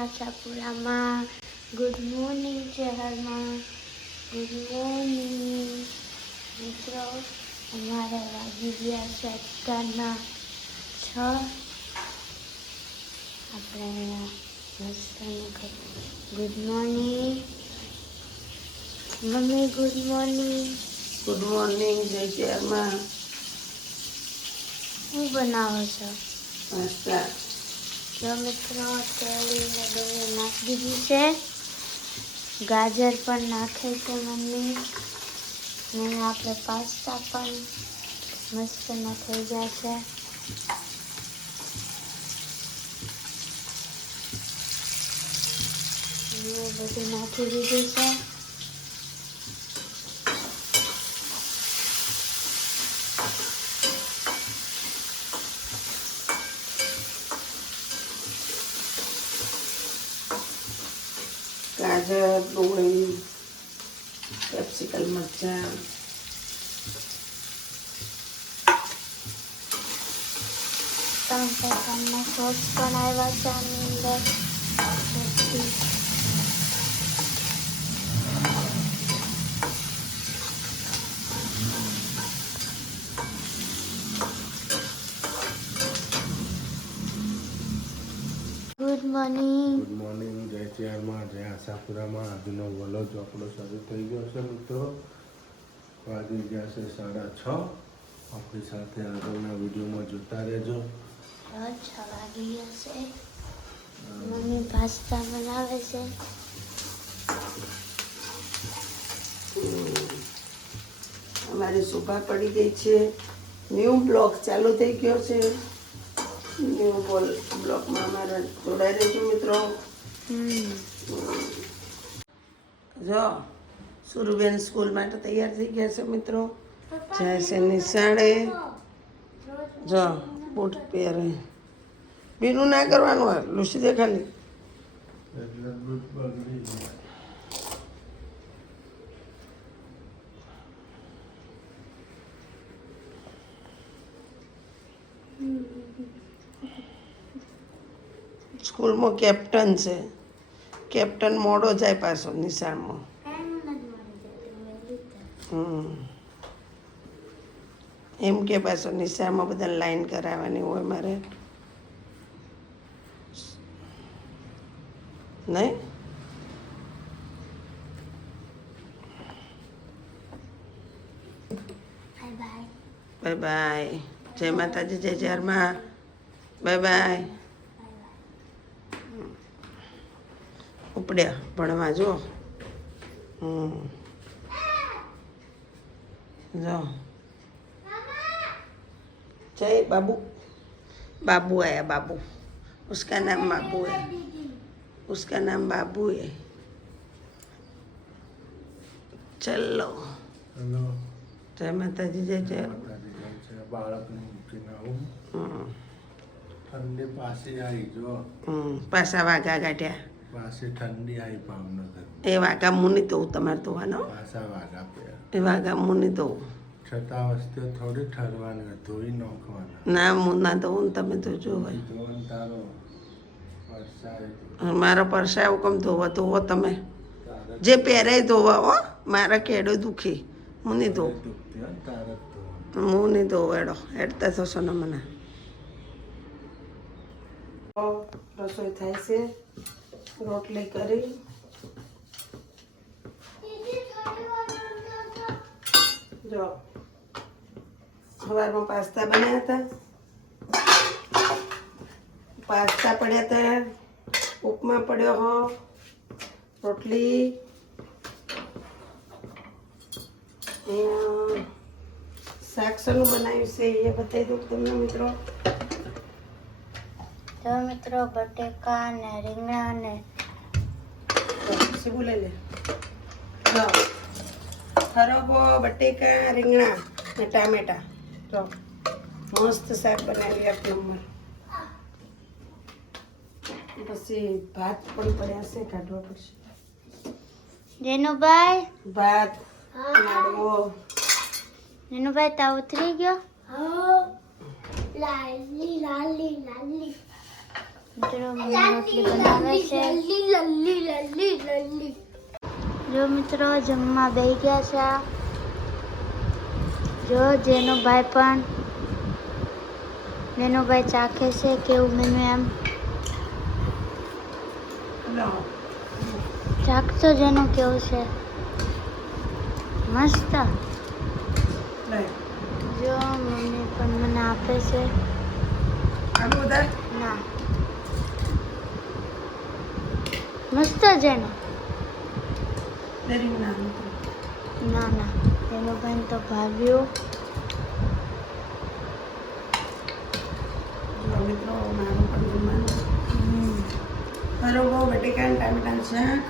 આશાપુરામાં. Good morning શહેરમાં. Good morning મિત્રો. અમારે વાગી ગયા છે અત્યારના 6. આપણે મસ્ત good morning mummy. Good morning. Good morning જય શહેરમાં. શું બનાવો છો? પાસ્તા. જો મિત્રો તેલ ને ડુંગળી નાખી દીધી છે. ગાજર પણ નાખે છે મમ્મી. ને આપણે પાસ્તા પણ મસ્ત થઈ ગયા છે. બધું નાખી દીધું છે. ગાજર, ડુંગળી, કેપ્સિકમ, મરચાં. ત્રણ પ્રકારના સોસ પણ આવ્યા છે આની અંદર. Good morning. ગુડ મોર્નિંગ જય શહેરમાં, જય આશાપુરામાં. આજનો વલો ચોપડો શરૂ થઈ ગયો છે મિત્રો. વાગી ગયા છે 6:30. આપણી સાથે આગળના વિડીયોમાં જોતા રહેજો. 6 વાગી ગયા છે. મમ્મી પાસ્તા બનાવે છે. અમારી શોભા પડી ગઈ છે. ન્યૂ બ્લોગ ચાલુ થઈ ગયો છે. ન્યૂ બ્લોગમાં અમારા જોડાઈ રહેજો મિત્રો. જો સુરુબેન સ્કૂલ માટે તૈયાર થઈ ગયા છે મિત્રો. જાય છે નિશાળે. જો બૂટ પહેરે. બીનું ના કરવાનું હોય, લૂસી દે ખાલી. એટલે દૂધ બગડી ગયા. સ્કૂલમાં કેપ્ટન છે. કેપ્ટન મોડો જાય પાછો નિશાળમાં. એમ કે પાછો નિશાળમાં બધા લાઈન કરાવવાની હોય મારે. નહીં બાય બાય. જય માતાજી, જય શહેરમાં. Bye bye. ઉપડ્યા ભણવા. જો જો जय बाबू. बाबू आया बाबू. उसका नाम बाबू है. उसका नाम बाबू है. चलो. હેલો जय माता जी, जय जय. માતાજી જય છે. બાળકને મૂકીને આવું. ઠંડી પાછી આવી જો. પાછા વાઘા કાઢ્યા. પાછી ઠંડી આવી ભાવનગર. એ વાઘા મુની તો તમારે ધોવાનો. પાછા વાઘા પ્યા. એ વાઘા મુની તો છતાં વસ્તુ થોડી ઠરવાની, ધોઈ નાખવાના. ના હું ના ધોવું ને તમે તો જો ભાઈ. ધોવાનું તારો વરસાદ મારો પરસા એવું કેમ ધોવો ધોવો તમે. જે પહેરે ધોવા હો. મારા કેડો દુખી. હું નહીં ધોવું. દુખતી હોય ને તારે જ ધોવાનું. હું નહીં ધોવું. એડો હેડતા થશો ને મને. રસોઈ થાય છે. રોટલી કરી. જો સવારમાં પાસ્તા બનાવ્યા હતા. પાસ્તા પડ્યા હતા. ઉપમા પડ્યો હો. રોટલી. શાક સનું બનાવ્યું છે એ બતાવી દઉં તમને મિત્રો. તો મિત્રો બટેકા ને રીંગણા ને સીબું લઈ લે. જો ખરબો, બટેકા, રીંગણા ને ટામેટા. જો મસ્ત શાક બનાવી. 1 નંબર. પછી ભાત પણ પડ્યા છે, કાઢવા પડશે. જેનુભાઈ ભાત, લાડવો. જેનુભાઈ તાવ ઉતરી ગયો. લાલી લાલી લાલી મિત્રો મમ્મી રોટલી બનાવે છે. જો મિત્રો જમવા બેસી ગયા છે. જો જેનુભાઈ ચાખે છે કેવું મેનુ એમ. ચાખતો જેનું કેવું છે. મસ્ત. જો મમ્મી પણ મને આપે છે. ના મસ્ત જેનું. ના ના એનો ભાઈ તો ભાવ્યો. મિત્રો મારું પણ જમવાનું બરોબર બટેકા ટામેટાનું શાક.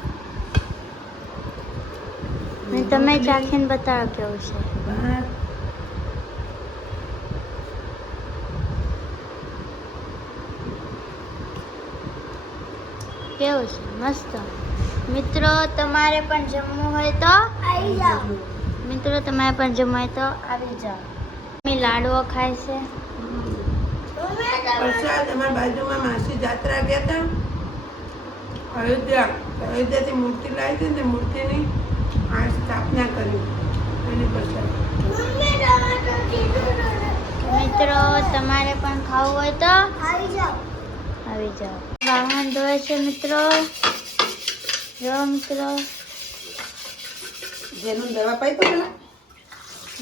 ને તમે ચાખીને બતાવો કેવું છે. ભાત કેવું છે મસ્ત. મિત્રો તમારે પણ જમવું હોય તો આવી જાઓ. આવી જાઓ. મમ્મી લાડવો ખાય છે. પ્રસાદ અમારા બાજુમાં માસી જાત્રા ગયા હતા અયોધ્યાથી મૂર્તિ લાવી હતી ને મૂર્તિની આ સ્થાપના કરી એની પ્રસાદ. મિત્રો તમારે પણ ખાવું હોય તો આવી જાઓ. વાહન ધોવે છે મિત્રો. જો મિત્રો જેનું દવા પાઈ તો પેલા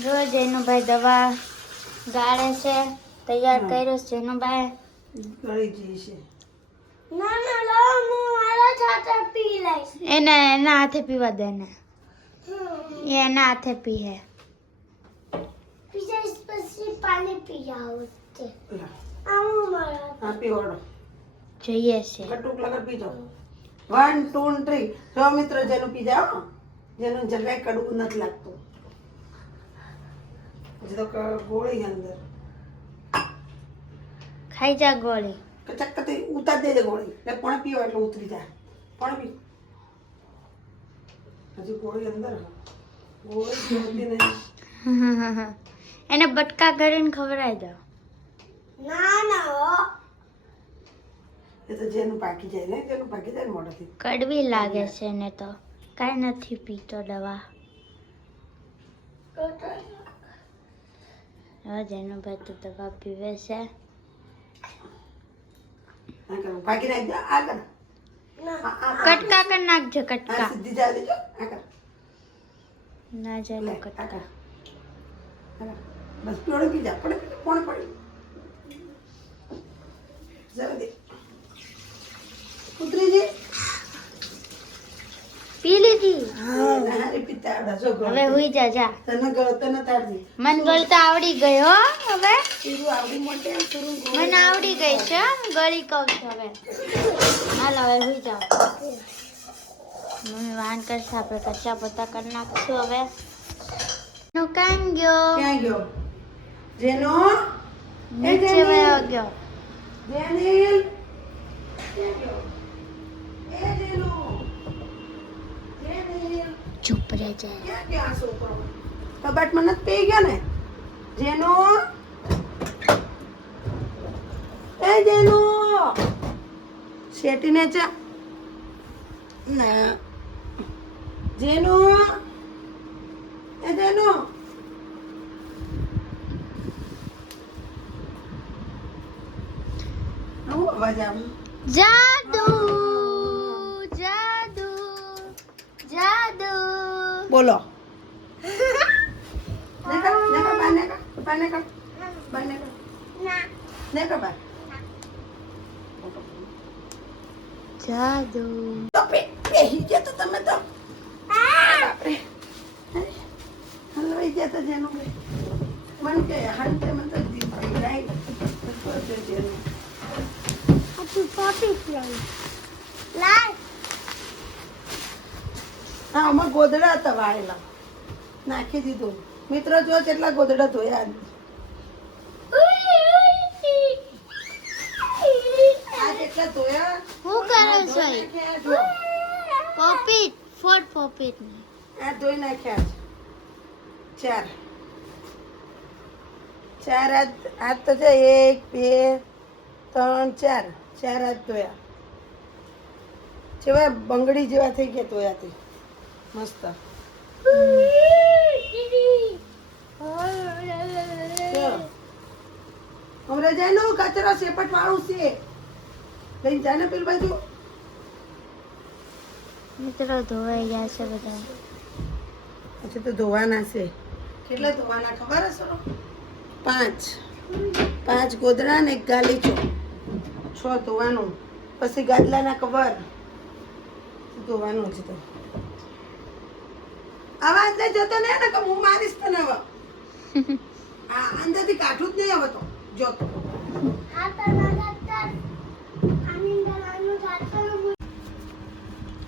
જો જેનુભાઈ દવા ગાળે છે. તૈયાર કર્યો છે જેનુભાઈ. ગળી જઈ છે. એને એના હાથે પીવા દે ને. એ એના હાથે પીએ. હા પીવડો જોઈએ છે. કટુક લગર પીજો 1 2 3 જો મિત્રો જેનું પી જાઓ જેનું જરાય કડવું નથી લાગતું. પછી તો ગોળી અંદર ખાઈ જા ગોળી. કચાક કતી ઉતાર દેજે ગોળી એટલે પણ પીવો એટલે ઉતરી જાય. પણ પી હજી ગોળી અંદર ગોળી જોતી નહીં. એને બટકા કરીને ખવડાવી દો. એ તો જેનું પાકી જાય ને મોઢાથી. કડવી લાગે છે ને તો કાંઈ નથી પીતો દવા. હવે જેનુભાઈ તો દવા પીવે છે. પાકી નાખજો આ કર કટકા કરી નાખજો. કટકા સીધી જાય દેજો આ કર ના જાય તો કટકા. બસ પીવડે પી જા પડે કોણ પડી જરા દે પુત્રીજી પી લીધી. હારી પીતા આવડા જો હવે હુઈ જા. તને તને તારજી મન ગળતા આવડી ગઈ હો. હવે તીરું આવડી મોટે તીરું મને આવડી ગઈ છે. ગળી કહું છું હવે. હાલ હવે હુઈ જાઓ. મમ્મી વાન કરશે. આપણે કચા પોતા કરી નાખશું હવે. નો કામ ગયો. ક્યાં ગયો જેનો નીચે વયો ગયો. જેનિલ ક્યાં ગયો એ જેનો જેનિલ ચૂપ રહે જાય. ક્યાં ગયા છોકરો કબાટમાં નથી પી ગયો ને જેનો એ જેનો શેટીને ચા ના જેનો એ જેનો આવો અવાજ આવે જાદુ જાદુ જાદુ. બોલો નેકા બા જાદુ. તો બેહી ગયા તો તમે તો બાપરે હલવાઈ ગયા તો જેનું મન કે હાંતે મન તો દીપ રાઈ તો જેનું હા આમાં ગોદડા હતા વાળેલા નાખી દીધું મિત્રો જો કેટલા ગોદડા ધોયા આ કેટલા ધોયા હું કરો છો? નાખ્યા જો પોપીટ ફોર પોપીટ ને આ ધોઈ નાખ્યા છે ચાર આજ તો છે 1 2 3 4 4 હાથ ધોયા. જેવા બંગડી જેવા થઈ ગયા ધોયાથી. મસ્ત. હમણાં જાય નો કચરો સેપટ વાળું છે. લઈને જાય ને પેલી બાજુ. મિત્રો ધોવાઈ ગયા છે બધા. પછી તો ધોવાના છે. કેટલા ધોવાના ખબર હશે? 5 ગોદડા ને 1 ગાલીચો. 6 ધોવાનું. પછી ગાદલાના કવર ધોવાનું છે. તો આવા અંદર જતો ને કે હું મારીશ તને હવે. આ અંદરથી કાઠું જ નહીં હવે તો જોતો.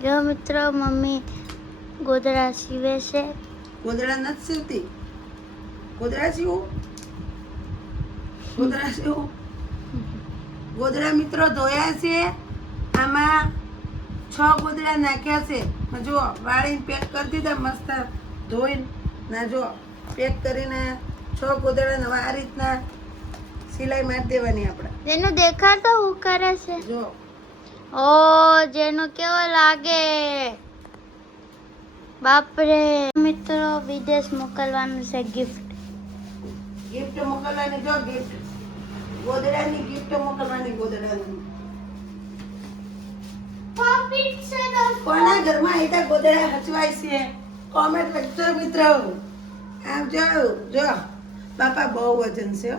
જો મિત્રો મમ્મી ગોદડા સીવે છે. ગોદડા નથી સીવતી. ગોદડા સીવું. ગોદડા મિત્રો ધોયા છે. આમાં 6 ગોદડા નાખ્યા છે. જુઓ વાળીને પેક કરી દીધા મસ્ત ધોઈને. ના જો પેક કરીને 6 ગોદડા નવા આ રીતના સિલાઈ મારી દેવાની આપણે. જેનું દેખાતો હું કરે છે. જો ઓ જેનું કેવો લાગે બાપરે. મિત્રો વિદેશ મોકલવાનું છે ગિફ્ટ. મોકલવાની. જો ગિફ્ટ ગોદડાની ગિફ્ટ મોકલવાની. ગોદડાની કોના ઘરમાં આઈતા ગોદડા હચવાય છે? કોમેન્ટ લખજો મિત્રો. આમ જો બાપા બહુ વજન છે.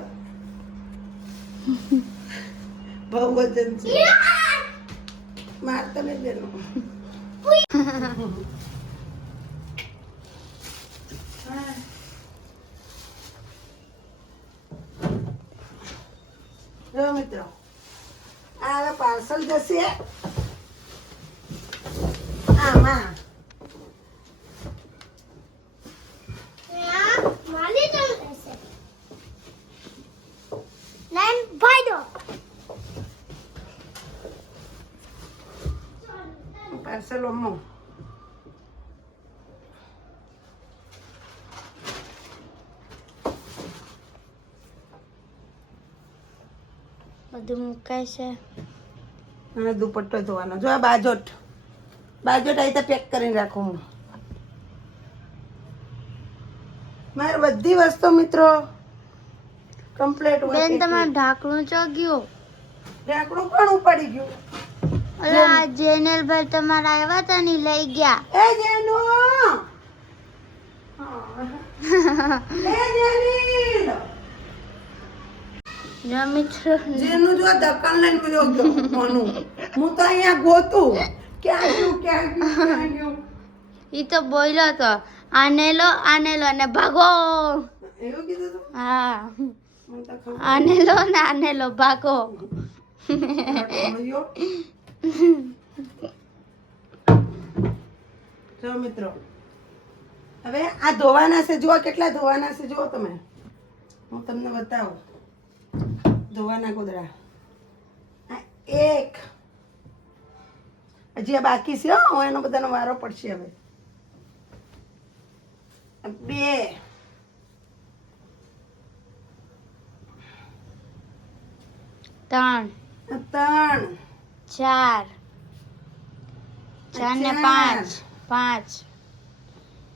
બહુ વજન છે. મારતો નહીં બેનો. જો મિત્રો આ પાર્સલ જશે આમાં. પાર્સલ અમો બધું મુકાય છે. અને દુપટ્ટો ધોવાનો. જો આ બાજોટ અહીં તો પેક કરીને રાખું હું. મારે બધી વસ્તુ મિત્રો કમ્પ્લીટ હોય. બેન તમારું ઢાંકણું ચોગ્યું. ઢાંકણું પણ ઉપાડી ગયું. ઓલા જેનેલ ભાઈ તમારા આવ્યા હતા ને લઈ ગયા. એ જેનુ એ જેનીલ જો મિત્રો જેનું જો દકન લઈને ગયો મોનું. હું તો અહીંયા ગોતું ક્યાં ગયું. ઈ તો બોલ્યો તો આને લો અને ભાગો. એવું કીધું તું? હા મને તો ખબર આને લો ભાગો. મળ્યો. જો મિત્રો હવે આ ધોવાના છે. જુઓ કેટલા ધોવાના છે. જુઓ તમે. હું તમને બતાવું. ધોવાના ગોદડા 1 હજી આ બાકી છે. હો એનો બધાનો વારો પડશે હવે. 2 3 4 4 ને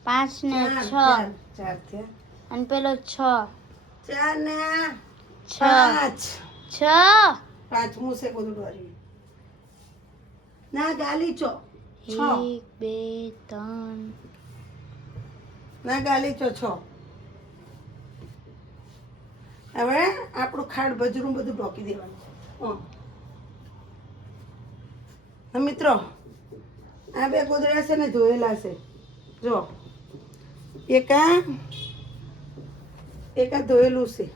5 ને 6 4 થયા. અને પેલો 6 4 ને 6 પાંચમું છે ગોદડું. ના ગાલીચો 6 1 2 3 ના ગાલીચો 6. હવે આપણું ખાડ બજરું બધું ઢોકી દેવાનું છે. મિત્રો આ 2 ગોદડા છે ને ધોયેલા છે. જો એક આ ધોયેલું છે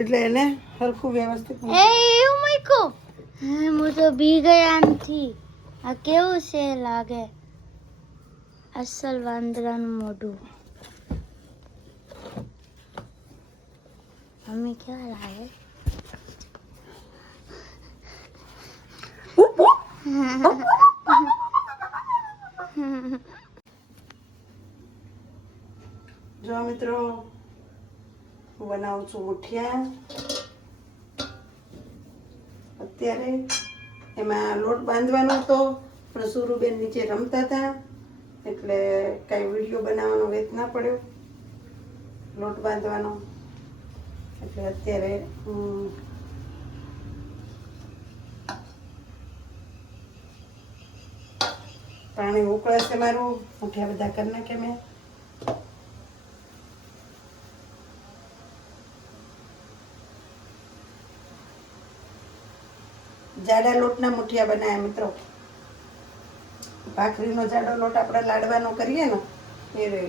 એટલે એને સરખું વ્યવસ્થિત. એ એવું મૂક્યું. હું તો બી ગયા આમથી. આ કેવું છે લાગે અસલ વાંદરાનું મોઢું. મમ્મી કેવા લાગે? જો મિત્રો હું બનાવું છું મુઠિયા. અત્યારે એમાં લોટ બાંધવાનો હતો પણ સુરુબેન નીચે રમતા હતા એટલે કાંઈ વિડીયો બનાવવાનો વેત ના પડ્યો લોટ બાંધવાનો. એટલે અત્યારે પાણી ઉકળે છે મારું. મુઠિયા બધા કરી નાખે મેં. જાડા લોટના મુઠિયા બનાવ્યા મિત્રો. ભાખરીનો જાડો લોટ આપણે લાડવાનો કરીએ ને એ રે.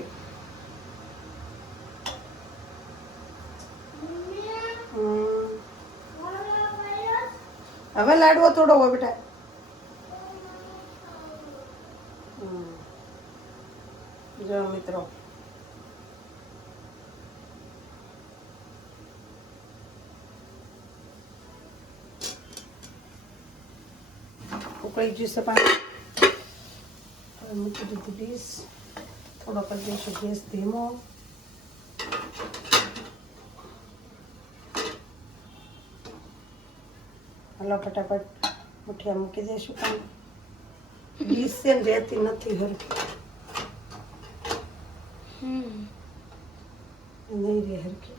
હવે લાડવો થોડો હોય બેટા. જો મિત્રો ઉકળી ગયું છે પાણી. હવે મૂકી દીધી ડીશ. થોડો કરી દઈશું ગેસ ધીમો. હલો ફટાફટ મુઠિયા મૂકી દઈશું. પાણી ડીશ છે ને રહેતી નથી હરખી. નહીં રે હરખી.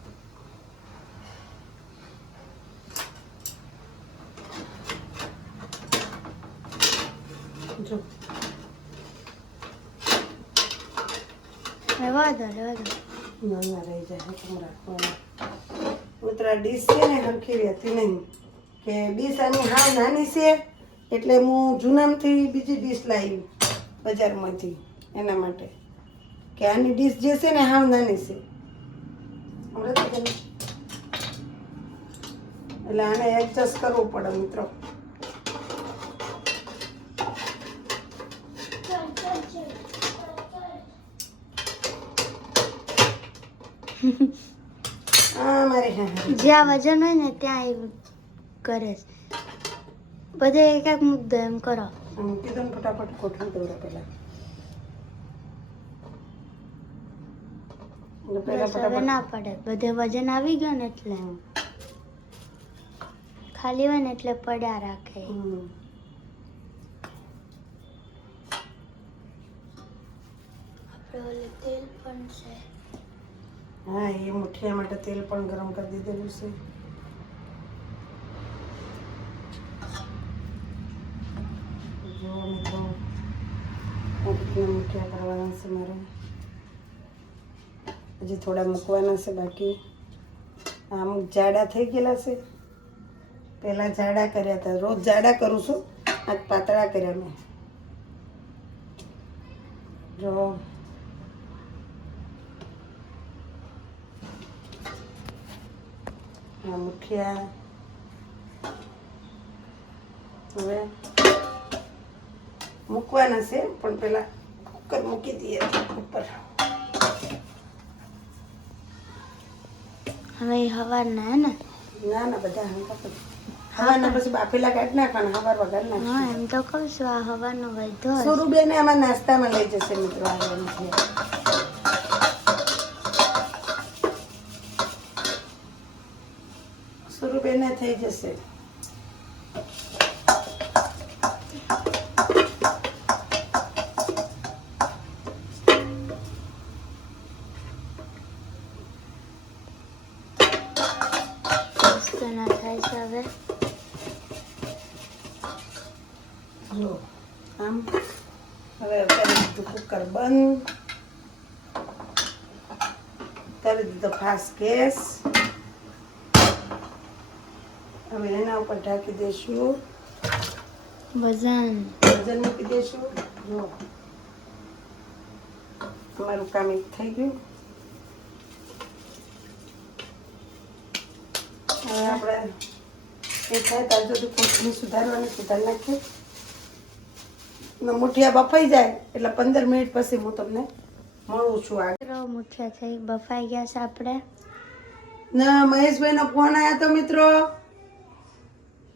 જો રહેવા દો. ના રહી જાય હું રાખવાના. મિત્રો આ ડીશ છે ને હરખી રહેતી નહીં. કે ડીશ આની હાવ નાની છે એટલે હું જૂનામથી બીજી ડીશ લાવી બજારમાંથી એના માટે કે આની ડીશ જે છે ને હાવ નાની છે એટલે આને એડજસ્ટ કરવું પડે મિત્રો. જ્યાં વજન હોય ને ત્યાં એવું કરે છે. બધે એક એક મુદ્દો એમ કરો. કીધું ને ફટાફટ કોઠું દોડો પેલા. બસ હવે ના પડે. બધે વજન આવી ગયો ને એટલે ખાલી હોય ને એટલે પડ્યા રાખે. આપણે ઓલે તેલ પણ છે. હા એ મુઠિયા માટે તેલ પણ ગરમ કરી દીધેલું છે. જો મિત્રો મુઠિયા કરવાના છે મારે. હજી થોડા મૂકવાના છે બાકી. આમ જાડા થઈ ગયેલા છે. પહેલાં જાડા કર્યા હતા. રોજ જાડા કરું છું. આજ પાતળા કર્યા મેં. જો આ મુઠિયા હવે મૂકવાના છે પણ પેલા કુકર મૂકી દઈએ ઉપર. હવે હવારના હે ને? ના ના બધા હવાના પછી બાફેલા કાઢી નાખવાના. હવાર વઘાર હા નાખવાના. એમ તો કહું છું આ હવાનો વધો. સુરુબેને આમાં નાસ્તામાં લઈ જશે મિત્રો. આ મુઠિયા સુરુબેને થઈ જશે. ના થાય છે હવે. જો આમ હવે કરી દીધું કુકર બંધ. કરી દીધો ફાસ્ટ ગેસ. હવે એના ઉપર ઢાંકી દઈશું. વજન મૂકી દઈશું. જો અમારું કામ એક થઈ ગયું. હવે આપણે એ થાય ત્યાં સુધી કોથમીર સુધારી નાખીએ. મુઠિયા બફાઈ જાય એટલે 15 મિનિટ પછી હું તમને મળું છું. મિત્રો મુઠિયા થઈ બફાઈ ગયા છે આપણે. ના મહેશભાઈનો ફોન આવ્યો તો મિત્રો.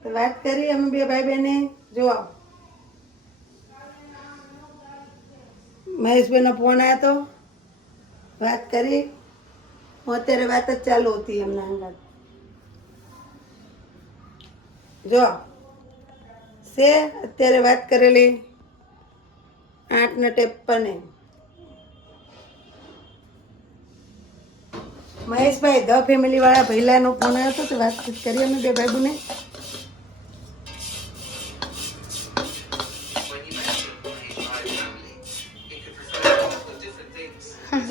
તો વાત કરી અમે બે ભાઈ બહેને. જો મહેશભાઈનો ફોન આવ્યો તો વાત કરી. હું અત્યારે વાત જ ચાલુ હતી એમના અંગાત. જો છે અત્યારે વાત કરેલી 8:53. મહેશભાઈ ધ ફેમિલી વાળા પહેલાનો ફોન આવ્યો હતો તો વાતચીત કરી અમે બે ભાઈબુને.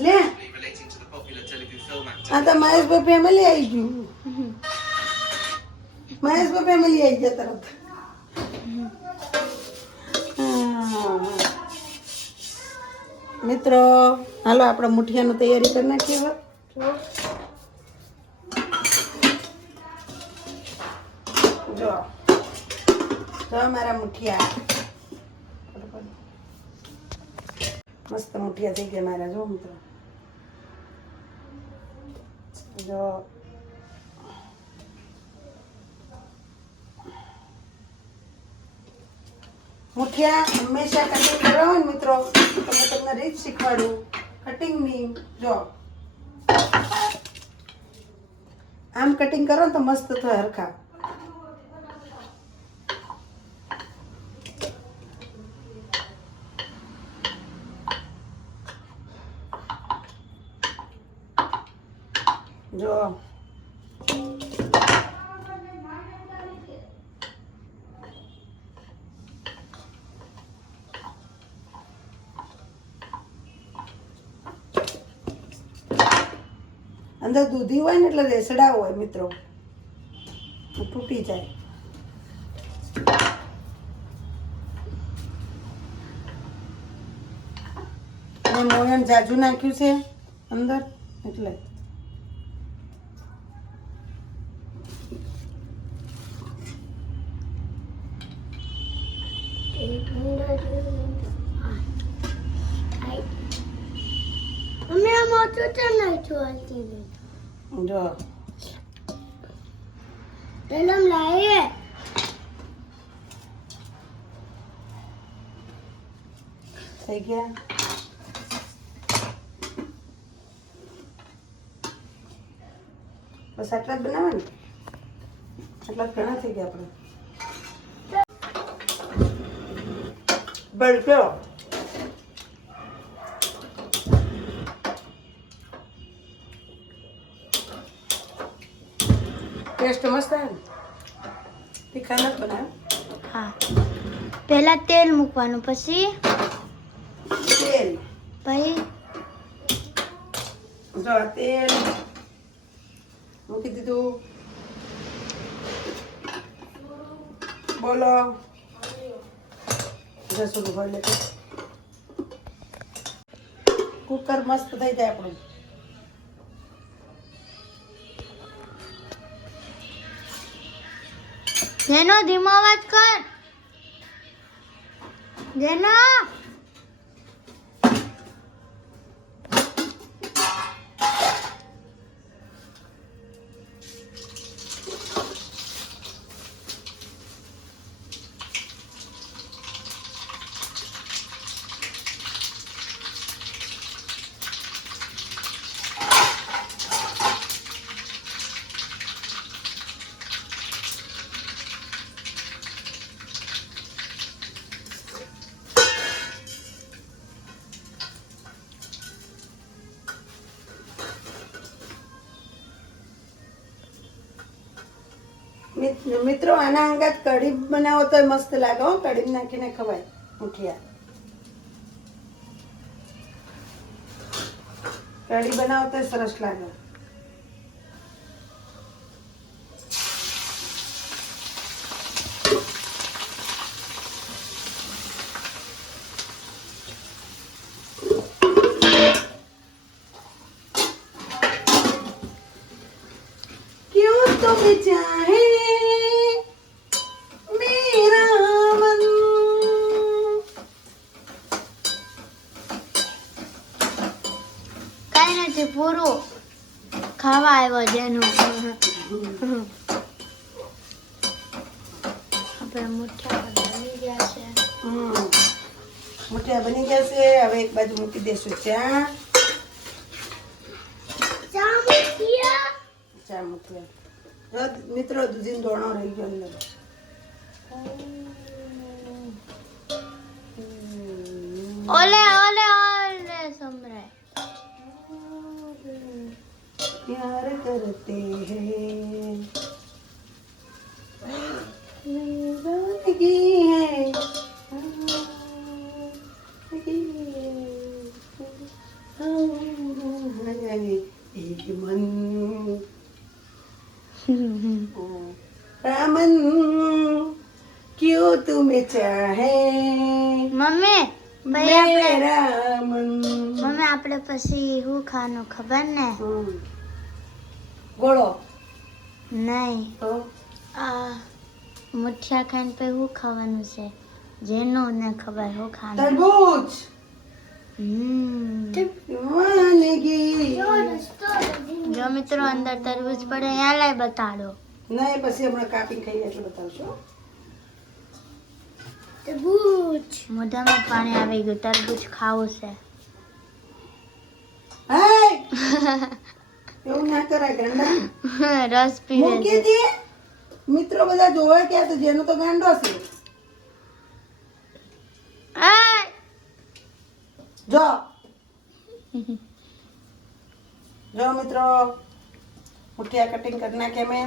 લે આ તો મહેશભાઈ ફેમિલી આવી ગયું. મહેશભાઈ ફેમિલી આવી ગયા તરત. મિત્રો હાલો આપણે મુઠિયાનું તૈયારી કરી નાખીએ હવે. જો મારા મુઠિયા મસ્ત મુઠિયા થઈ ગયા મારા. જો મિત્રો જો મુઠિયા હંમેશા કટિંગ કરવા હોય ને મિત્રો તો મેં તમને રીત શીખવાડું કટિંગની. જો આમ કટિંગ કરો ને તો મસ્ત થાય હરખા. જો અંદર દૂધી હોય ને એટલે રેસડા હોય મિત્રો, તૂટી જાય. અને મોયણ જાજુ નાખ્યું છે અંદર એટલે જો થઈ ગયા. બસ આટલા જ બનાવે ને, આટલા જ ઘણા થઈ ગયા આપણે. બળજો ટેસ્ટ મસ્ત આવે ને. તીખા નથી બનાવે. હા, પહેલા તેલ મૂકવાનું, પછી તેલ. પછી જો આ તેલ મૂકી દીધું. બોલો રસોડું ભરી લે. કુકર મસ્ત થઈ જાય આપણું. જેનો ધીમો અવાજ કર. જેનો મિત્રો આના અંગાત કઢી બનાવો તો મસ્ત લાગે હો. કઢી નાખીને ખવાય મુઠિયા. કઢી બનાવો તો સરસ લાગે. क्यों तुम चाहे मेरा मन. કઈ નથી, પૂરું ખાવા આવ્યો જેનો. આપણે મુઠિયા બની ગયા છે. મુઠિયા બની ગયા છે. હવે એક બાજુ મૂકી દેશું ચા. ચા મુઠિયા. મિત્રો દૂધીનો દોણો રહી ગયો અંદર. ઓલે ઓલે ઓલે સમરાય. प्यार करते हैं दीवानगी है एक मन रामन क्यों तुम्हें चाहे મમ્મી ભાઈ આપણે रामन મમ્મી આપણે પછી શું ખાવાનું ખબર ને? ગોળો નહીં, તો આ મુઠિયા ખાઈને પછી શું ખાવાનું છે? જેનું ને ખબર શું ખાવાનું. તરબૂચ દીવાનગી જો મિત્રો અંદર તરબૂચ પડે અહીંયા લાય બતાડો. નહીં પછી હમણાં કાપી ખાઈ એટલે બતાવશો મોઢામાં પાણી આવી ગયું. તરબૂચ ખાવું છે. હાય એવું ના કરાય ગાંડા રસ પીવે મૂકી છે. દે મિત્રો બધા જોવે કે આ તો જેનો તો ગાંડો છે આય! જો જો મિત્રો મુઠિયા કટિંગ કરી નાખ્યા મેં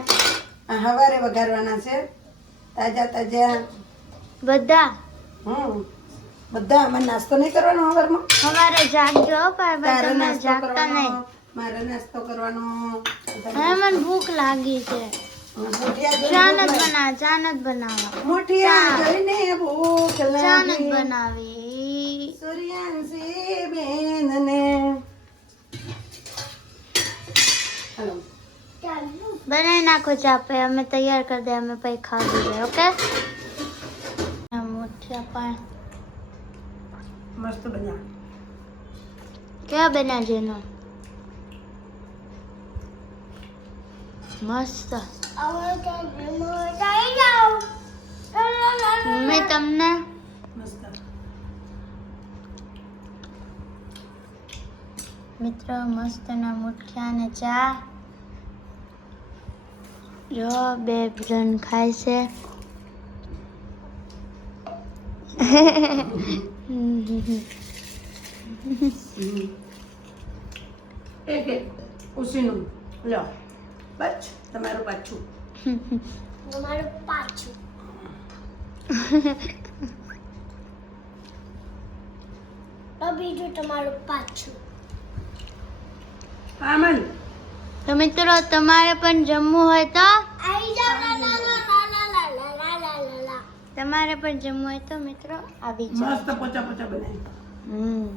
આ હવારે વઘારવાના છે તાજા તાજા બધા બધા અમારે નાસ્તો નહીં કરવાનો હવારમાં સવારે જાગજો પણ તારે તમે નાસ્તો જાગતા નહીં. કરવાનો મારે નાસ્તો કરવાનો હવે મને ભૂખ લાગી છે. મુઠિયા ચાન જ જોઈને બનાવ, ચાન જ બનાવવા. મુઠિયા જોઈને ભૂખ ચાન જ લાગી બનાવી. સૂર્યાંશી બેનને હાલો બનાવી નાખો ચા પે અમે તૈયાર કરી દે અમે પછી ખાવી દે. ઓકે મુઠિયા પણ મસ્ત બન્યા કેવા બન્યા જેનો? મસ્ત. મમ્મી તમને મસ્ત મિત્રો મસ્ત ના મુઠિયા ને ચા. જો બે જણ ખાય છે. એક એક ઉસીનું લો બસ તમારું પાછું તમારું પાછું. બીજું તમારું પાછું. આમન તો મિત્રો તમારે પણ જમવું હોય તો તમારે પણ જમવું હોય તો મિત્રો આવી જાઓ. મસ્ત પોચા પોચા બનાવી હમ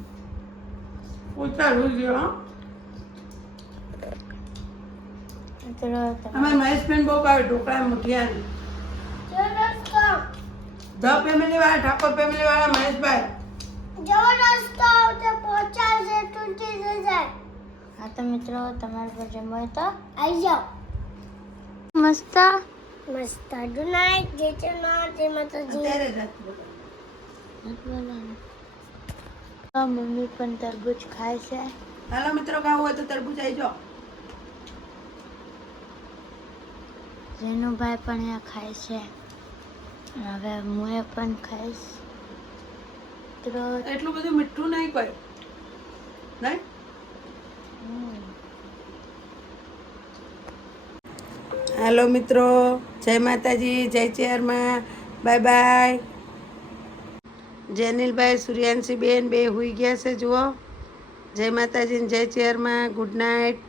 પોચા રૂજો મિત્રો અમે મહેશબેન બહુ ભાવે ઢોકળા મુઠિયા ધ ફેમિલી વાળા ઠાકોર ફેમિલી વાળા મહેશભાઈ હા તો મિત્રો તમારે પણ જમવું હોય તો આવી જાઓ. મસ્ત મસ્ત. Good night. જય જગન્નાથ. જય માતાજી. અત્યારે જ રાત મમ્મી પણ તરબૂચ ખાય છે. હાલો મિત્રો ખાવું હોય તો તરબૂચ આવી જાઓ જેનુભાઈ પણ અહીંયા ખાય છે. હવે હું પણ ખાઈશ. મિત્રો એટલું બધું મીઠું નહીં કોઈ નહીં હાલો મિત્રો જય માતાજી જય ચેરમાં બાય બાય જેનિલભાઈ સૂર્યાંશી બેન બે હુઈ ગયા છે જુઓ જય માતાજી જય ચેરમાં ગુડ નાઇટ